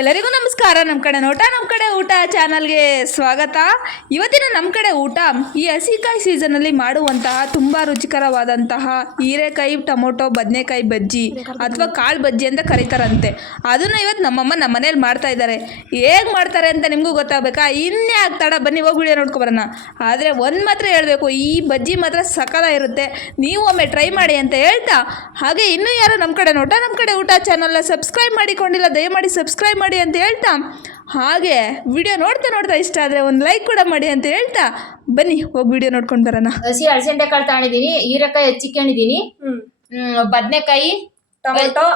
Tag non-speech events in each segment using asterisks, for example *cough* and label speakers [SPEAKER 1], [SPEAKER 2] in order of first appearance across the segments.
[SPEAKER 1] ಎಲ್ಲರಿಗೂ ನಮಸ್ಕಾರ. ನಮ್ಮ ಕಡೆ ನೋಟ ನಮ್ಮ ಕಡೆ ಊಟ ಚಾನಲ್ಗೆ ಸ್ವಾಗತ. ಇವತ್ತಿನ ನಮ್ಮ ಕಡೆ ಊಟ ಈ ಹಸಿಕಾಯಿ ಸೀಸನಲ್ಲಿ ಮಾಡುವಂತಹ ತುಂಬ ರುಚಿಕರವಾದಂತಹ ಹೀರೆಕಾಯಿ, ಟೊಮೊಟೊ, ಬದನೆಕಾಯಿ ಬಜ್ಜಿ ಅಥವಾ ಕಾಳು ಬಜ್ಜಿ ಅಂತ ಕರೀತಾರಂತೆ. ಅದನ್ನು ಇವತ್ತು ನಮ್ಮಮ್ಮ ನಮ್ಮ ಮನೇಲಿ ಮಾಡ್ತಾ ಇದ್ದಾರೆ ಹೇಗೆ ಮಾಡ್ತಾರೆ ಅಂತ ನಿಮಗೂ ಗೊತ್ತಾಗಬೇಕಾ? ಇನ್ನೇ ಆಗ್ತಾಡ ಬನ್ನಿ, ಹೋಗಿ ನೋಡ್ಕೊಬರೋಣ ಆದರೆ ಒಂದು ಮಾತ್ರ ಹೇಳಬೇಕು, ಈ ಬಜ್ಜಿ ಮಾತ್ರ ಸಕಲ ಇರುತ್ತೆ. ನೀವು ಒಮ್ಮೆ ಟ್ರೈ ಮಾಡಿ ಅಂತ ಹೇಳ್ತಾ, ಹಾಗೆ ಇನ್ನೂ ಯಾರು ನಮ್ಮ ಕಡೆ ನೋಟ ನಮ್ಮ ಕಡೆ ಊಟ ಚಾನಲ್ನ ಸಬ್ಸ್ಕ್ರೈಬ್ ಮಾಡಿಕೊಂಡಿಲ್ಲ, ದಯಮಾಡಿ ಸಬ್ಸ್ಕ್ರೈಬ್ ಅಂತ ಹೇಳ್ತಾ ಹಾಗೆ ವಿಡಿಯೋ ನೋಡ್ತಾ ನೋಡ್ತಾ ಇಷ್ಟ ಆದರೆ ಒಂದು ಲೈಕ್ ಕೂಡ ಮಾಡಿ ಅಂತ ಹೇಳ್ತಾ ಬನ್ನಿ ಹೋಗಿ ವಿಡಿಯೋ ನೋಡ್ಕೊಂಡು ಬರೋಣ.
[SPEAKER 2] ಹಸಿ ಹಳಸೆಂಡೆ ಕಾಳು ತಗೊಂಡಿದೀನಿ ಹೀರೆಕಾಯಿ ಹಚ್ಚಿಕೊಂಡಿದೀನಿ ಬದನೆಕಾಯಿ ಬದ್ನೆಕಾಯಿ
[SPEAKER 1] ಟೊಮೆಟೊ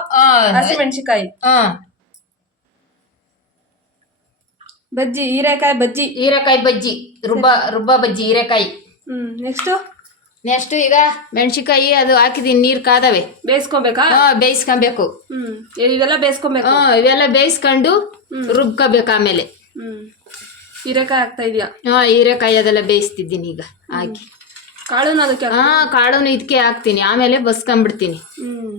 [SPEAKER 1] ಹಸಿಮೆಣಸಿಕಾಯಿ ಬಜ್ಜಿ ಹೀರೆಕಾಯಿ ಬಜ್ಜಿ.
[SPEAKER 2] ಹೀರೆಕಾಯಿ ಬಜ್ಜಿ ರುಬ್ಬ ರುಬ್ಬ ಬಜ್ಜಿ ಹೀರೆಕಾಯಿ.
[SPEAKER 1] ಹ್ಞೂ ನೆಕ್ಸ್ಟು
[SPEAKER 2] ನೆಕ್ಸ್ಟ್ ಈಗ ಮೆಣಸಿಕಾಯಿ ಅದು ಹಾಕಿದೀನಿ ನೀರು ಕಾದವೆ.
[SPEAKER 1] ಬೇಯಿಸ್ಕೊಬೇಕಾ?
[SPEAKER 2] ಹಾ ಬೇಯಿಸ್ಕೊಬೇಕು.
[SPEAKER 1] ಇವೆಲ್ಲ ಬೇಯಿಸ್ಕೊಬೇಕು?
[SPEAKER 2] ಹಾ ಇವೆಲ್ಲ ಬೇಯಿಸ್ಕೊಂಡು ರುಬ್ಕೋಬೇಕು ಆಮೇಲೆ.
[SPEAKER 1] ಹ್ಞೂ ಹೀರೆಕಾಯಿ ಆಗ್ತಾ ಇದೆಯಾ?
[SPEAKER 2] ಹಾ ಹೀರೆಕಾಯಿ ಅದೆಲ್ಲ ಬೇಯಿಸ್ತಿದ್ದೀನಿ ಈಗ ಹಾಕಿ.
[SPEAKER 1] ಕಾಳುನ ಅದಕ್ಕೆ
[SPEAKER 2] ಹಾ ಕಾಳುನ ಇದಕ್ಕೆ ಹಾಕ್ತೀನಿ ಆಮೇಲೆ ಬಸ್ಕೊಂಡ್ಬಿಡ್ತೀನಿ
[SPEAKER 1] ಹ್ಞೂ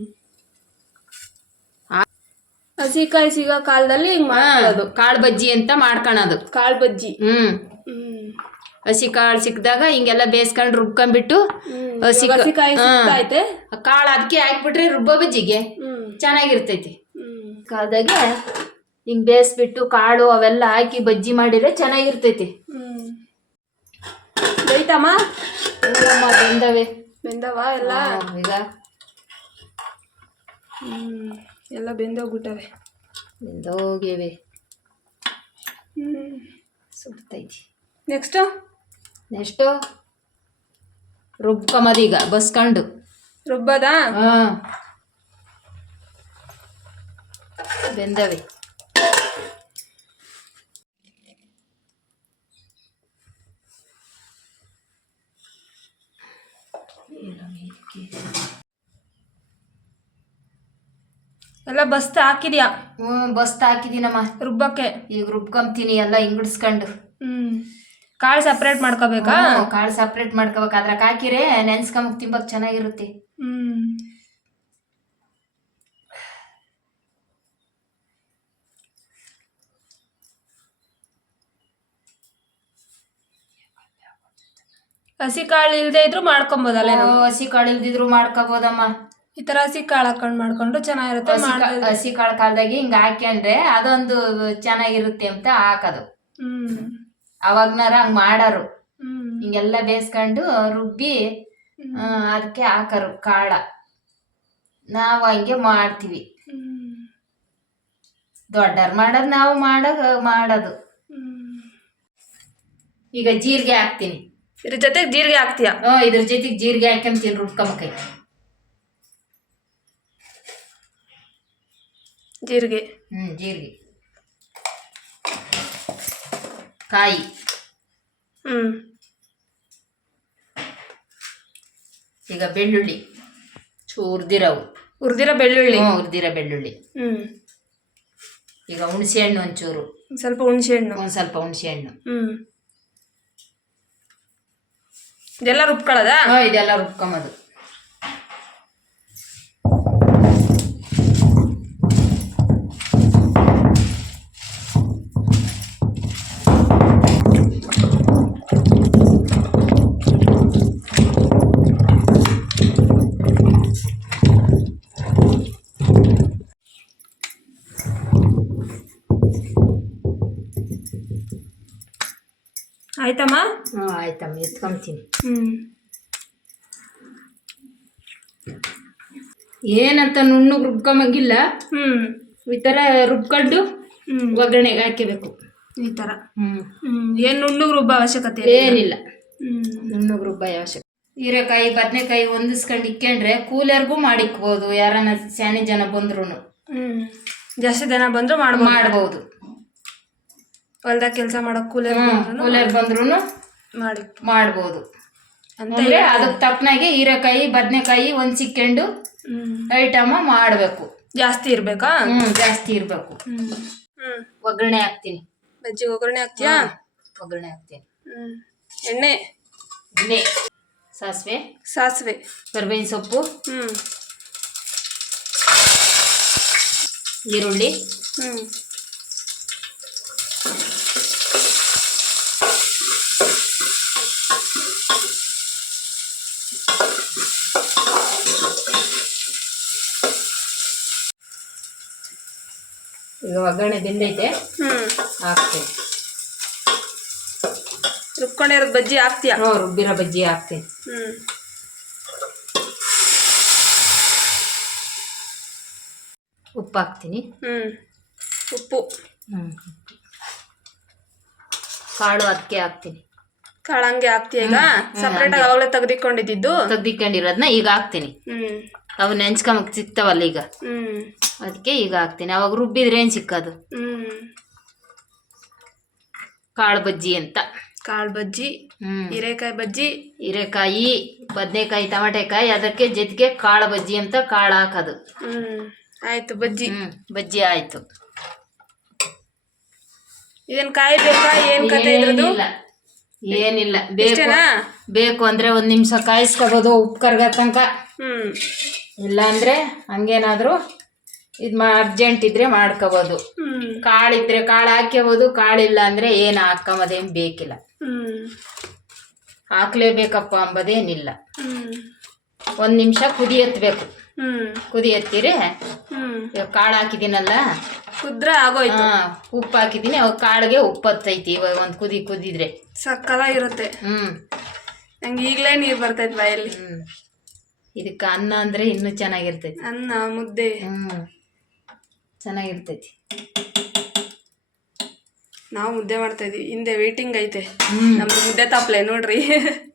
[SPEAKER 1] ಹಸಿಕಾಯಿ ಸಿಗೋ ಕಾಲದಲ್ಲಿ ಹಿಂಗೆ ಮಾಡೋದು
[SPEAKER 2] ಕಾಳು ಬಜ್ಜಿ ಅಂತ ಮಾಡ್ಕೊಳೋದು
[SPEAKER 1] ಕಾಳು ಬಜ್ಜಿ.
[SPEAKER 2] ಹ್ಮ್. ಹಸಿ ಕಾಳು ಸಿಕ್ಕಿದಾಗ ಹಿಂಗೆಲ್ಲ ಬೇಯಿಸ್ಕೊಂಡು ರುಬ್ಕೊಂಡ್ಬಿಟ್ಟು ಹಸಿ. ಕಾಳು ಅದಕ್ಕೆ ಹಾಕ್ಬಿಟ್ರೆ ರುಬ್ಬೋ ಬಜ್ಜಿಗೆ ಚೆನ್ನಾಗಿರ್ತೈತಿ. ಕಾದಾಗೆ ಹಿಂಗ್ ಬೇಯಿಸ್ಬಿಟ್ಟು ಕಾಳು ಅವೆಲ್ಲ ಹಾಕಿ ಬಜ್ಜಿ ಮಾಡಿದ್ರೆ ಚೆನ್ನಾಗಿರ್ತೈತಿ.
[SPEAKER 1] ಬೇಯ್ತಮ್ಮ?
[SPEAKER 2] ಬೆಂದವೆ.
[SPEAKER 1] ಬೆಂದವ ಎಲ್ಲ?
[SPEAKER 2] ಈಗ.
[SPEAKER 1] ಎಲ್ಲ ಬೆಂದೋಗ್ಬಿಟ್ಟವೆ.
[SPEAKER 2] ಬೆಂದೋಗಿವೆ
[SPEAKER 1] ಹ್ಮ್.
[SPEAKER 2] ಸುಡ್ತೈತಿ.
[SPEAKER 1] Next
[SPEAKER 2] next ರುಬ್ಕೊಂಬದೀಗ ಬಸ್ಕೊಂಡು
[SPEAKER 1] ರುಬ್ಬದ?
[SPEAKER 2] ಹಾ. ಬೆಂದವೆ.
[SPEAKER 1] ಎಲ್ಲ ಬಸ್ತ ಹಾಕಿದ್ಯಾ?
[SPEAKER 2] ಹ್ಞೂ ಬಸ್ತ್ ಹಾಕಿದೀನಮ್ಮ
[SPEAKER 1] ರುಬ್ಬಕ್ಕೆ?
[SPEAKER 2] ಈಗ ರುಬ್ಕೊಂತೀನಿ ಎಲ್ಲ ಹಿಂಗಡಿಸ್ಕೊಂಡು
[SPEAKER 1] ಹ್ಮ್. ಕಾಳು ಸಪ್ರೇಟ್ ಮಾಡ್ಕೋಬೇಕಾ?
[SPEAKER 2] ಕಾಳು ಸಪ್ರೇಟ್ ಮಾಡ್ಕೋಬೇಕು. ಅದ್ರಾಗ ಹಾಕಿರೆ ನೆನ್ಸ್ಕೊಂಬಕ್ ತಿಂಬಕ್ ಚೆನ್ನಾಗಿರುತ್ತೆ.
[SPEAKER 1] ಹ್ಮ್. ಹಸಿ ಕಾಳು ಇಲ್ದೆ ಇದ್ರು ಮಾಡ್ಕೊಬೋದಲ್ಲ
[SPEAKER 2] ಹಸಿ ಕಾಳು ಇಲ್ದಿದ್ರು ಮಾಡ್ಕೋಬೋದಮ್ಮ.
[SPEAKER 1] ಈ ತರ ಹಸಿ ಕಾಳು ಹಾಕೊಂಡು ಮಾಡ್ಕೊಂಡು ಚೆನ್ನಾಗಿರುತ್ತೆ
[SPEAKER 2] ಹಸಿ ಕಾ-
[SPEAKER 1] ಮಾಡ್ತಾ-
[SPEAKER 2] ಹಸಿ ಕಾಳು ಕಾಲ್ದಾಗೆ ಹಿಂಗ ಹಾಕ್ಯಂಡ್ರೆ ಅದೊಂದು ಚೆನ್ನಾಗಿರುತ್ತೆ ಅಂತ ಹಾಕೋದು.
[SPEAKER 1] ಹ್ಮ್.
[SPEAKER 2] ಅವಾಗ್ನಾರ ಹಂಗ್ ಮಾಡಾರು. ಹಿಂಗೆಲ್ಲ ಬೇಯಿಸ್ಕೊಂಡು ರುಬ್ಬಿ ಅದಕ್ಕೆ ಹಾಕರು ಕಾಳ. ನಾವು ಹಂಗೆ ಮಾಡ್ತೀವಿ. ದೊಡ್ಡರ್ ಮಾಡೋದು ನಾವು ಮಾಡ ಮಾಡೋದು. ಈಗ ಜೀರಿಗೆ ಹಾಕ್ತೀನಿ.
[SPEAKER 1] ಇದ್ರ ಜೊತೆಗೆ ಜೀರಿಗೆ ಹಾಕ್ತೀಯ?
[SPEAKER 2] ಹ್ಞೂ ಇದ್ರ ಜೊತೆಗೆ ಜೀರಿಗೆ ಹಾಕ್ಯಂತೀನಿ ರುಬ್ಕೊಂಬಕೈ
[SPEAKER 1] ಜೀರಿಗೆ.
[SPEAKER 2] ಹ್ಞೂ ಜೀರಿಗೆ. ಕಾಯಿ. ಈಗ ಬೆಳ್ಳುಳ್ಳಿ. ಚೂರ್ದಿರವು
[SPEAKER 1] ಹುರಿದಿರೋ ಬೆಳ್ಳುಳ್ಳಿ?
[SPEAKER 2] ಹ್ಞೂ ಹುರ್ದಿರೋ ಬೆಳ್ಳುಳ್ಳಿ.
[SPEAKER 1] ಹ್ಮ್.
[SPEAKER 2] ಈಗ ಹುಣಸೆ ಹಣ್ಣು ಒಂಚೂರು.
[SPEAKER 1] ಸ್ವಲ್ಪ ಹುಣಸೆ ಹಣ್ಣು.
[SPEAKER 2] ಒಂದು ಸ್ವಲ್ಪ ಹುಣಸೆ ಹಣ್ಣು.
[SPEAKER 1] ಹ್ಮ್. ಇದೆಲ್ಲ ರುಬ್ಕೊಳ್ಳೋದಾ?
[SPEAKER 2] ಹ್ಞೂ ಇದೆಲ್ಲ ರುಬ್ಕೊಂಬದು.
[SPEAKER 1] ಆಯ್ತಮ್ಮ?
[SPEAKER 2] ಹ್ಞೂ ಆಯ್ತಮ್ಮ ಎತ್ಕೊಂತೀನಿ.
[SPEAKER 1] ಹ್ಮ್.
[SPEAKER 2] ಏನಂತ ನುಣ್ಣು ರುಬ್ಕೊಂಬಂಗಿಲ್ಲ.
[SPEAKER 1] ಹ್ಞೂ
[SPEAKER 2] ಈ ಥರ ರುಬ್ಕೊಂಡು ಒಗ್ಗರಣೆಗೆ ಹಾಕಬೇಕು
[SPEAKER 1] ಈ ಥರ
[SPEAKER 2] ಹ್ಞೂ
[SPEAKER 1] ಹ್ಮ್. ಏನ್ ನುಣ್ಣಗೆ ರುಬ್ಬ ಅವಶ್ಯಕತೆ
[SPEAKER 2] ಏನಿಲ್ಲ.
[SPEAKER 1] ಹ್ಮ್.
[SPEAKER 2] ನುಣ್ಣಗೆ ರುಬ್ಬ ಅವಶ್ಯಕ ಹೀರೆಕಾಯಿ ಬದನೆಕಾಯಿ ಹೊಂದಿಸ್ಕೊಂಡು ಇಕ್ಕೊಂಡ್ರೆ ಕೂಲರ್ಗೂ ಮಾಡಿಕ್ಬೋದು ಯಾರನ್ನ ಸ್ಯಾನಿ ಜನ ಬಂದ್ರು
[SPEAKER 1] ಹ್ಮ್. ಜಾಸ್ತಿ ಜನ ಬಂದ್ರು ಮಾಡಿ
[SPEAKER 2] ಮಾಡ್ಬೋದು.
[SPEAKER 1] ಹೊಲ್ದಾಗ ಕೆಲಸ ಮಾಡೋ ಕೂಲರ್
[SPEAKER 2] ಕೂಲರ್ ಬಂದ್ರು
[SPEAKER 1] ಮಾಡಿ
[SPEAKER 2] ಮಾಡ್ಬೋದು. ಅಂದ್ರೆ ಅದಕ್ಕೆ ತಪ್ಪನಾಗಿ ಹೀರೆಕಾಯಿ ಬದನೆಕಾಯಿ ಒಂದ್ ಸಿಕ್ಕೊಂಡು ಐಟಮ ಮಾಡಬೇಕು.
[SPEAKER 1] ಜಾಸ್ತಿ ಇರ್ಬೇಕಾ?
[SPEAKER 2] ಜಾಸ್ತಿ ಇರಬೇಕು. ಒಗ್ಗರಣೆ ಹಾಕ್ತೀನಿ.
[SPEAKER 1] ಬಜ್ಜಿ ಒಗ್ಗರಣೆ ಹಾಕ್ತೀಯಾ?
[SPEAKER 2] ಒಗ್ಗರಣೆ ಹಾಕ್ತೀನಿ.
[SPEAKER 1] ಎಣ್ಣೆ?
[SPEAKER 2] ಎಣ್ಣೆ ಸಾಸಿವೆ
[SPEAKER 1] ಸಾಸಿವೆ.
[SPEAKER 2] ಕರ್ಬೇವಿನ ಸೊಪ್ಪು
[SPEAKER 1] ಹ್ಮ್.
[SPEAKER 2] ಈರುಳ್ಳಿ. ಈಗ ಒಗ್ಗರಣೆ ದಿಂಡೈತೆ
[SPEAKER 1] ಹ್ಞೂ ಬಜ್ಜಿ ಹಾಕ್ತೀಯ?
[SPEAKER 2] ಹ್ಞೂ ರುಬ್ಬಿರೋ ಬಜ್ಜಿ ಹಾಕ್ತಿ
[SPEAKER 1] ಹ್ಞೂ
[SPEAKER 2] ಉಪ್ಪು ಹಾಕ್ತೀನಿ.
[SPEAKER 1] ಹ್ಞೂ ಉಪ್ಪು.
[SPEAKER 2] ಹ್ಞೂ ಕಾಳು ಅದಕ್ಕೆ ಹಾಕ್ತೀನಿ.
[SPEAKER 1] ಕಾಳಂಗೆ ಹಾಕ್ತೀಯ ಈಗ? ಸಪ್ರೇಟಾಗಿ ಅವಳೆ ತೆಗೆದಿಕೊಂಡಿದ್ದು?
[SPEAKER 2] ತೆಗೆದಿಕೊಂಡಿರೋದನ್ನ ಈಗ ಹಾಕ್ತೀನಿ.
[SPEAKER 1] ಹ್ಞೂ
[SPEAKER 2] ಅವು ನೆಂಚ್ಕೊಂಬಕ್ ಸಿಗ್ತಾವಲ್ಲ ಈಗ. ಅದಕ್ಕೆ ಈಗ ಹಾಕ್ತೀನಿ. ಅವಾಗ ರುಬ್ಬಿದ್ರೆ ಏನು ಸಿಕ್ಕದು? ಕಾಳು ಬಜ್ಜಿ ಅಂತ.
[SPEAKER 1] ಕಾಳು ಬಜ್ಜಿ ಹೀರೆಕಾಯಿ ಬಜ್ಜಿ.
[SPEAKER 2] ಹೀರೆಕಾಯಿ ಬದನೆಕಾಯಿ ಟಮಾಟೆಕಾಯಿ ಅದಕ್ಕೆ ಜೊತೆಗೆ ಕಾಳು ಬಜ್ಜಿ ಅಂತ ಕಾಳು ಹಾಕೋದು.
[SPEAKER 1] ಆಯ್ತು ಆಯಿತು ಬಜ್ಜಿ.
[SPEAKER 2] ಬಜ್ಜಿ ಆಯಿತು.
[SPEAKER 1] ಇದನ್ನ ಕಾಯ್ಬೇಕಾ? ಏನು ಕತೆ ಇರೋದು
[SPEAKER 2] ಏನಿಲ್ಲ. ಏನಿಲ್ಲ. ಬೇಕು.
[SPEAKER 1] ಇಷ್ಟೇನಾ
[SPEAKER 2] ಬೇಕು ಅಂದ್ರೆ ಒಂದ್ ನಿಮಿಷ ಕಾಯಿಸ್ಕೋಬೋದು ಉಪ್ಪು ಕರ್ಗ ತನಕ. ಇಲ್ಲ ಅಂದ್ರೆ ಹಂಗೇನಾದರೂ ಇದು ಮಾ ಅರ್ಜೆಂಟ್ ಇದ್ರೆ ಮಾಡ್ಕೋಬೋದು.
[SPEAKER 1] ಕಾಳು
[SPEAKER 2] ಕಾಳಿದ್ರೆ ಕಾಳು ಹಾಕ್ಕೋಬೋದು ಕಾಳಿಲ್ಲ ಅಂದ್ರೆ ಏನು ಹಾಕೊಂಬೋದೇನು ಬೇಕಿಲ್ಲ.
[SPEAKER 1] ಹಾಕಲೇಬೇಕಪ್ಪ
[SPEAKER 2] ಹಾಕ್ಲೇಬೇಕಪ್ಪ ಅಂಬೋದೇನಿಲ್ಲ.
[SPEAKER 1] ಒಂದ್
[SPEAKER 2] ಒಂದು ನಿಮಿಷ ಕುದಿ ಎತ್ತಬೇಕು
[SPEAKER 1] ಹ್ಞೂ
[SPEAKER 2] ಕುದಿ ಎತ್ತಿರೆ
[SPEAKER 1] ಹ್ಞೂ
[SPEAKER 2] ಇವಾಗ ಕಾಳು ಹಾಕಿದೀನಲ್ಲ
[SPEAKER 1] ಕುದ್ರೆ ಆಗೋಯ್ತು.
[SPEAKER 2] ಹಾ ಉಪ್ಪು ಹಾಕಿದ್ದೀನಿ. ಅವಾಗ ಕಾಳಿಗೆ ಉಪ್ಪು ಹತ್ತೈತಿ ಇವಾಗ ಒಂದು ಕುದಿ ಕುದಿದ್ರೆ.
[SPEAKER 1] ಸಕ್ಕಲಾಗಿರುತ್ತೆ
[SPEAKER 2] ಹ್ಮ್.
[SPEAKER 1] ನಂಗೆ ಈಗಲೇ ನೀರು ಬರ್ತೈತೆ ಬಾಯಲ್ಲಿ.
[SPEAKER 2] ಹ್ಞೂ ಇದಕ್ಕೆ ಅನ್ನ ಅಂದ್ರೆ ಇನ್ನೂ ಚೆನ್ನಾಗಿರ್ತೈತಿ.
[SPEAKER 1] ಅನ್ನ ಮುದ್ದೆ.
[SPEAKER 2] ಹ್ಮ್. ಚೆನ್ನಾಗಿರ್ತೈತಿ.
[SPEAKER 1] ನಾವು ಮುದ್ದೆ ಮಾಡ್ತಾ ಇದೀವಿ. ಹಿಂದೆ ವೇಟಿಂಗ್ ಐತೆ. ನಮ್ದು ಮುದ್ದೆ ತಾಪ್ಲೆ ನೋಡ್ರಿ. *laughs*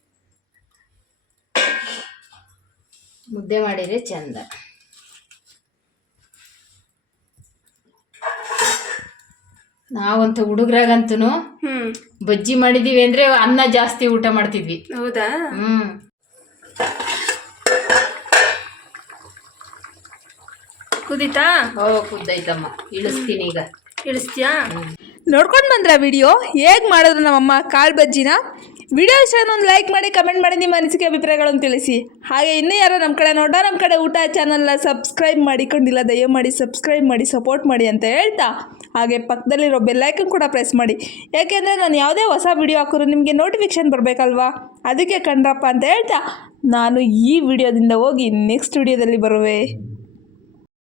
[SPEAKER 2] ಮುದ್ದೆ ಮಾಡಿದ್ರೆ ಚಂದ. ನಾವಂತೂ ಹುಡುಗ್ರಾಗಂತೂ
[SPEAKER 1] ಹ್ಮ್.
[SPEAKER 2] ಬಜ್ಜಿ ಮಾಡಿದೀವಿ ಅಂದ್ರೆ ಅನ್ನ ಜಾಸ್ತಿ ಊಟ ಮಾಡ್ತಿದ್ವಿ.
[SPEAKER 1] ಹೌದಾ?
[SPEAKER 2] ಹ್ಮ್.
[SPEAKER 1] ಕುದೀತಾ?
[SPEAKER 2] ಓ ಕುದ್ದೈತಮ್ಮ ಇಳಿಸ್ತೀನಿ ಈಗ.
[SPEAKER 1] ಇಳಿಸ್ತೀಯಾ? ನೋಡ್ಕೊಂಡು ಬಂದ್ರ ವಿಡಿಯೋ? ಹೇಗೆ ಮಾಡಿದ್ರು ನಮ್ಮಮ್ಮ ಕಾಳು ಬಜ್ಜಿನ? ವಿಡಿಯೋ ಇಷ್ಟ ಒಂದು ಲೈಕ್ ಮಾಡಿ, ಕಮೆಂಟ್ ಮಾಡಿ ನಿಮ್ಮ ಅನಿಸಿಕೆ ಅಭಿಪ್ರಾಯಗಳನ್ನು ತಿಳಿಸಿ. ಹಾಗೆ ಇನ್ನೂ ಯಾರೋ ನಮ್ಮ ಕಡೆ ನೋಡ ನಮ್ಮ ಕಡೆ ಊಟ ಚಾನಲ್ನ ಸಬ್ಸ್ಕ್ರೈಬ್ ಮಾಡಿಕೊಂಡಿಲ್ಲ, ದಯಮಾಡಿ ಸಬ್ಸ್ಕ್ರೈಬ್ ಮಾಡಿ ಸಪೋರ್ಟ್ ಮಾಡಿ ಅಂತ ಹೇಳ್ತಾ. ಹಾಗೆ ಪಕ್ಕದಲ್ಲಿರೋ ಬೆಲ್ಲೈಕನ್ ಕೂಡ ಪ್ರೆಸ್ ಮಾಡಿ. ಯಾಕೆಂದರೆ ನಾನು ಯಾವುದೇ ಹೊಸ ವಿಡಿಯೋ ಹಾಕಿದ್ರು ನಿಮಗೆ ನೋಟಿಫಿಕೇಶನ್ ಬರಬೇಕಲ್ವಾ? ಅದಕ್ಕೆ ಕಂಡ್ರಪ್ಪ ಅಂತ ಹೇಳ್ತಾ, ನಾನು ಈ ವಿಡಿಯೋದಿಂದ ಹೋಗಿ ನೆಕ್ಸ್ಟ್ ವಿಡಿಯೋದಲ್ಲಿ ಬರುವೆ.